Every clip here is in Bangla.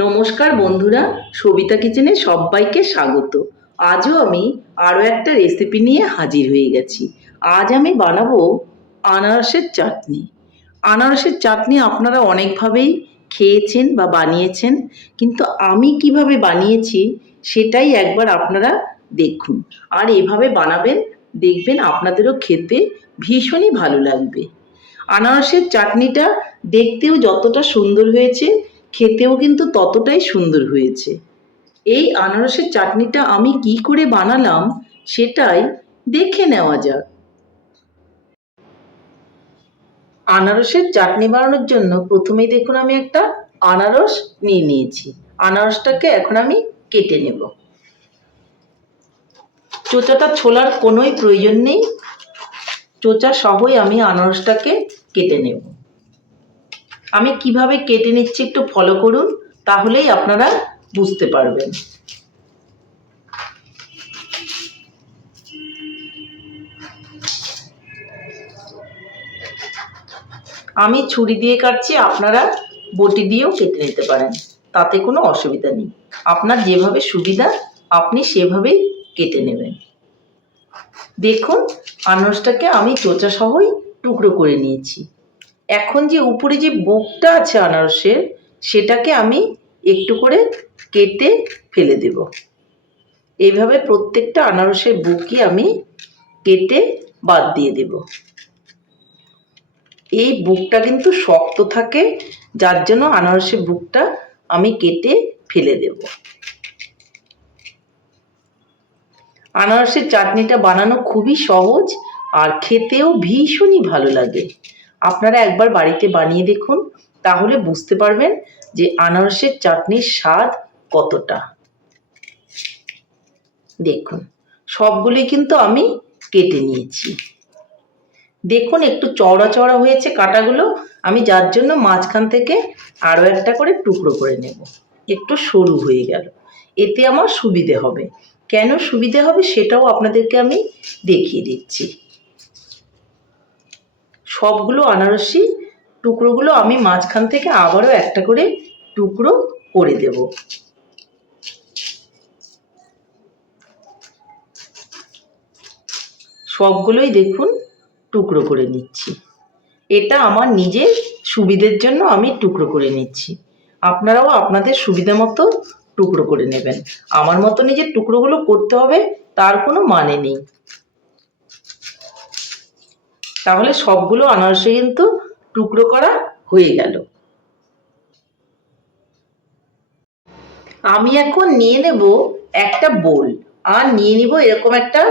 নমস্কার বন্ধুরা, সবিতা কিচেনে সবাইকে স্বাগত। আজও আমি আরও একটা রেসিপি নিয়ে হাজির হয়ে গেছি। আজ আমি বানাবো আনারসের চাটনি। আনারসের চাটনি আপনারা অনেকভাবেই খেয়েছেন বা বানিয়েছেন, কিন্তু আমি কীভাবে বানিয়েছি সেটাই একবার আপনারা দেখুন। আর এভাবে বানাবেন, দেখবেন আপনাদেরও খেতে ভীষণই ভালো লাগবে। আনারসের চাটনিটা দেখতেও যতটা সুন্দর হয়েছে খেতেও কিন্তু ততটাই সুন্দর হয়েছে। এই আনারসের চাটনিটা আমি কি করে বানালাম সেটাই দেখে নেওয়া যাক। আনারসের চাটনি বানানোর জন্য প্রথমেই দেখুন আমি একটা আনারস নিয়ে নিয়েছি। আনারসটাকে এখন আমি কেটে নেব। চোচাটা ছোলার কোনোই প্রয়োজন নেই। চোচা সহই আমি আনারসটাকে কেটে নেব। আমি কীভাবে কেটে নিচ্ছি একটু ফলো করুন, তাহলেই আপনারা বুঝতে পারবেন। আমি ছুরি দিয়ে কাটছি, আপনারা বটি দিয়েও কেটে নিতে পারেন, তাতে কোনো অসুবিধা নেই। আপনার যেভাবে সুবিধা, আপনি সেভাবেই কেটে নেবেন। দেখুন, আনারসটাকে আমি চোচা সহই টুকরো করে নিয়েছি। এখন যে উপরে যে বুকটা আছে আনারসের, সেটাকে আমি একটু করে কেটে ফেলে দেব। এইভাবে প্রত্যেকটা আনারসের বুকই আমি কেটে বাদ দিয়ে দেব। এই বুকটা কিন্তু শক্ত থাকে, যার জন্য আনারসের বুকটা আমি কেটে ফেলে দেব। আনারসের চাটনিটা বানানো খুবই সহজ আর খেতেও ভীষণই ভালো লাগে। আপনারা একবার বাড়িতে বানিয়ে দেখুন, তাহলে বুঝতে পারবেন যে আনারসের চাটনির স্বাদ কতটা। দেখুন, সবগুলি কিন্তু আমি কেটে নিয়েছি। দেখুন, একটু চওড়া চওড়া হয়েছে কাটাগুলো, আমি যার জন্য মাঝখান থেকে আরও একটা করে টুকরো করে নেব। একটু সরু হয়ে গেল। এতে আমার সুবিধে হবে। কেন সুবিধে হবে সেটাও আপনাদেরকে আমি দেখিয়ে দিচ্ছি। সবগুলো আনারসি টুকরোগুলো আমি মাঝখান থেকে আবারও একটা করে টুকরো করে দেব। সবগুলোই দেখুন টুকরো করে নিচ্ছি। এটা আমার নিজের সুবিধের জন্য আমি টুকরো করে নিচ্ছি। আপনারাও আপনাদের সুবিধা মতো টুকরো করে নেবেন। আমার মতো নিজের টুকরোগুলো করতে হবে, তার কোনো মানে নেই। তাহলে সবগুলো আনারসে কিন্তু টুকরো করা হয়ে গেল। আমি এখন নিয়ে নেব একটা বোল আর নিয়ে নিব এরকম একটা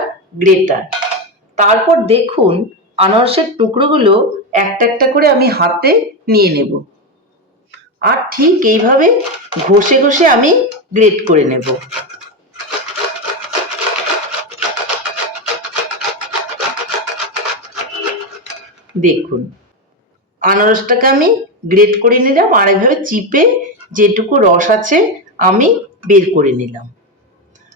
গ্রেটার। তারপর দেখুন আনারসের টুকরোগুলো একটা একটা করে আমি হাতে নিয়ে নেব। আর ঠিক এইভাবে ঘষে ঘষে আমি গ্রেট করে নেব। দেখুন। আনারসটাকে আমি গ্রেট করে নিলাম আর এভাবে চিপে যেটুকু রস আছে আমি বের করে নিলাম।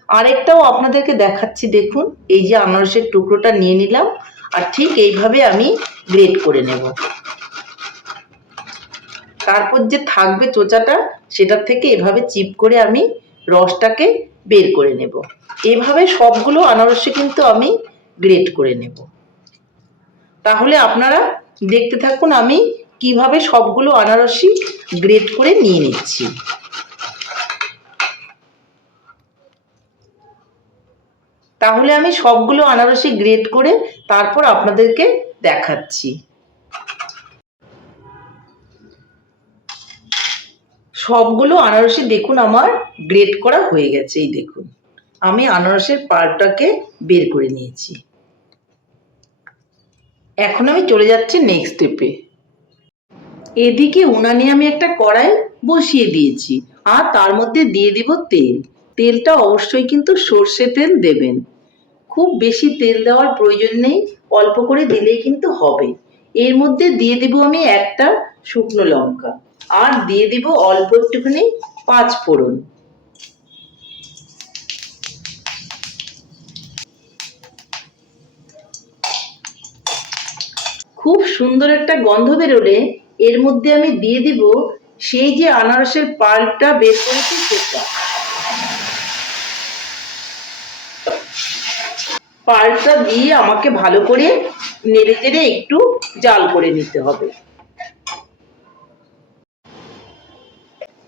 আরেকটাও আপনাদেরকে দেখাচ্ছি, দেখুন, এই যে আনারসের টুকরোটা নিয়ে নিলাম আর ঠিক এইভাবে আমি গ্রেট করে নেব। তারপর যে থাকবে চোচাটা, সেটার থেকে এভাবে চিপ করে আমি রসটাকে বের করে নেব। এভাবে সবগুলো আনারসে কিন্তু আমি গ্রেট করে নেব। তাহলে আপনারা দেখতে থাকুন আমি কীভাবে সবগুলো আনারসি গ্রেট করে নিয়ে নিচ্ছি। তাহলে আমি সবগুলো আনারসি গ্রেট করে তারপর আপনাদেরকে দেখাচ্ছি। সবগুলো আনারসি দেখুন আমার গ্রেট করা হয়ে গেছে, এই দেখুন। আমি আনারসের পারটাকে বের করে নিয়েছি। এখন আমি চলে যাচ্ছি নেক্সট স্টেপে এদিকে উনানে আমি একটা কড়াই বসিয়ে দিয়েছি, আর তার মধ্যে দিয়ে দিব তেল। তেলটা অবশ্যই কিন্তু সর্ষে তেল দেবেন। খুব বেশি তেল দেওয়ার প্রয়োজন নেই, অল্প করে দিলেই কিন্তু হবে। এর মধ্যে দিয়ে দেব আমি একটা শুকনো লঙ্কা, আর দিয়ে দিব অল্প একটুখানি পাঁচ ফোড়ন খুব সুন্দর একটা গন্ধ বেরোলে এর মধ্যে আমি দিয়ে দিব সেই যে আনারসের পাল্পটা বের করেছি সেটা। পাল্পটা দিয়ে আমাকে ভালো করে নেড়ে চেড়ে একটু জাল করে নিতে হবে।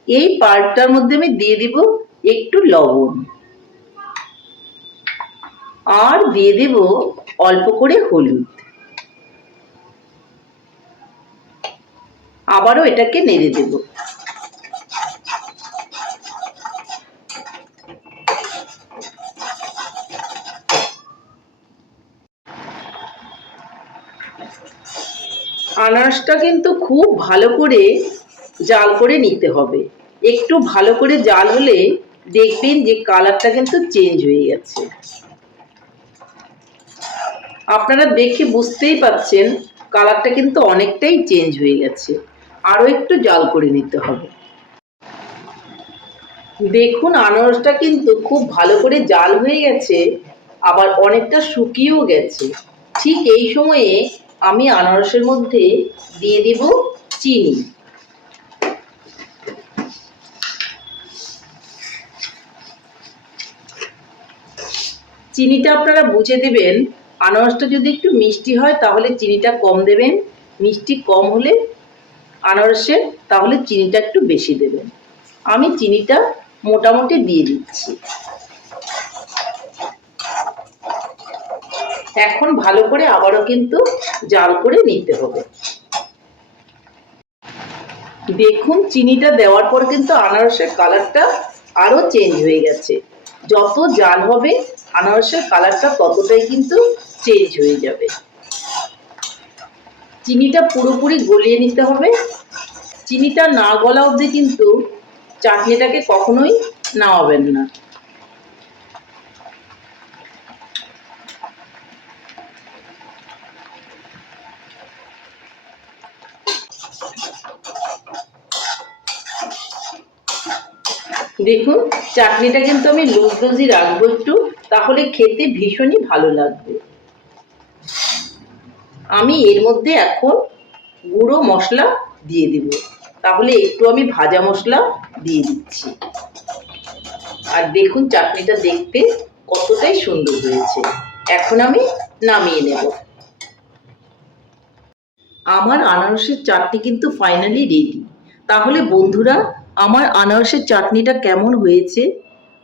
এই পাল্পটার মধ্যে আমি দিয়ে দিব একটু লবণ। আর দিয়ে দেব অল্প করে হলুদ। আবারও এটাকে নেড়ে দেব। আনারসটা কিন্তু খুব ভালো করে জাল করে নিতে হবে। একটু ভালো করে জাল হলে দেখবেন যে কালারটা কিন্তু চেঞ্জ হয়ে গেছে। আপনারা দেখে বুঝতেই পাচ্ছেন কালারটা কিন্তু অনেকটাই চেঞ্জ হয়ে গেছে। আরও একটু জাল করে নিতে হবে। দেখুন, আনারসটা কিন্তু খুব ভালো করে জাল হয়ে গেছে, আবার অনেকটা শুকিয়েও গেছে। ঠিক এই সময়ে আমি আনারসের মধ্যে দিয়ে দিব চিনি। চিনিটা আপনারা বুঝে দেবেন। আনারসটা যদি একটু মিষ্টি হয়, তাহলে চিনিটা কম দেবেন। মিষ্টি কম হলে আনারসের তাহলে চিনিটা একটু বেশি দেবেন। আমি চিনিটা মোটামুটি দিয়ে দিচ্ছি। এখন ভালো করে আবারও কিন্তু জাল করে নিতে হবে। দেখুন, চিনিটা দেওয়ার পর কিন্তু আনারসের কালারটা আরও চেঞ্জ হয়ে গেছে। যত জাল হবে, আনারসের কালারটা ততটাই কিন্তু চেঞ্জ হয়ে যাবে। চিনিটা পুরোপুরি গলিয়ে নিতে হবে। চিনিটা না গলা অবধি কিন্তু চাটনিটাকে কখনোই নামাবেন না। দেখুন, চাটনিটা কিন্তু আমি লুজ লুজই রাখব একটু, তাহলে খেতে ভীষণই ভালো লাগবে। আমি এর মধ্যে এখন গুঁড়ো মশলা দিয়ে দিব। তাহলে একটু আমি ভাজা মশলা দিয়ে দিচ্ছি। আর দেখুন চাটনিটা দেখতে কতটাই সুন্দর হয়েছে। এখন আমি নামিয়ে নেব। আমার আনারসের চাটনি কিন্তু ফাইনালি রেডি তাহলে বন্ধুরা, আমার আনারসের চাটনিটা কেমন হয়েছে?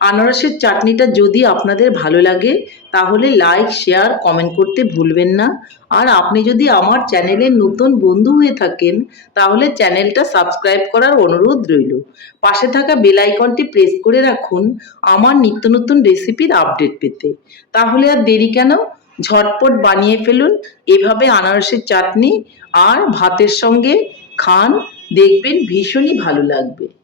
আনারসের চাটনিটা যদি আপনাদের ভালো লাগে, তাহলে লাইক শেয়ার কমেন্ট করতে ভুলবেন না। আর আপনি যদি আমার চ্যানেলের নতুন বন্ধু হয়ে থাকেন, তাহলে চ্যানেলটা সাবস্ক্রাইব করার অনুরোধ রইল। পাশে থাকা বেল আইকনটি প্রেস করে রাখুন আমার নিত্য নতুন রেসিপির আপডেট পেতে। তাহলে আর দেরি কেন? ঝটপট বানিয়ে ফেলুন এভাবে আনারসের চাটনি। আর ভাতের সঙ্গে খান, দেখবেন ভীষণই ভালো লাগবে।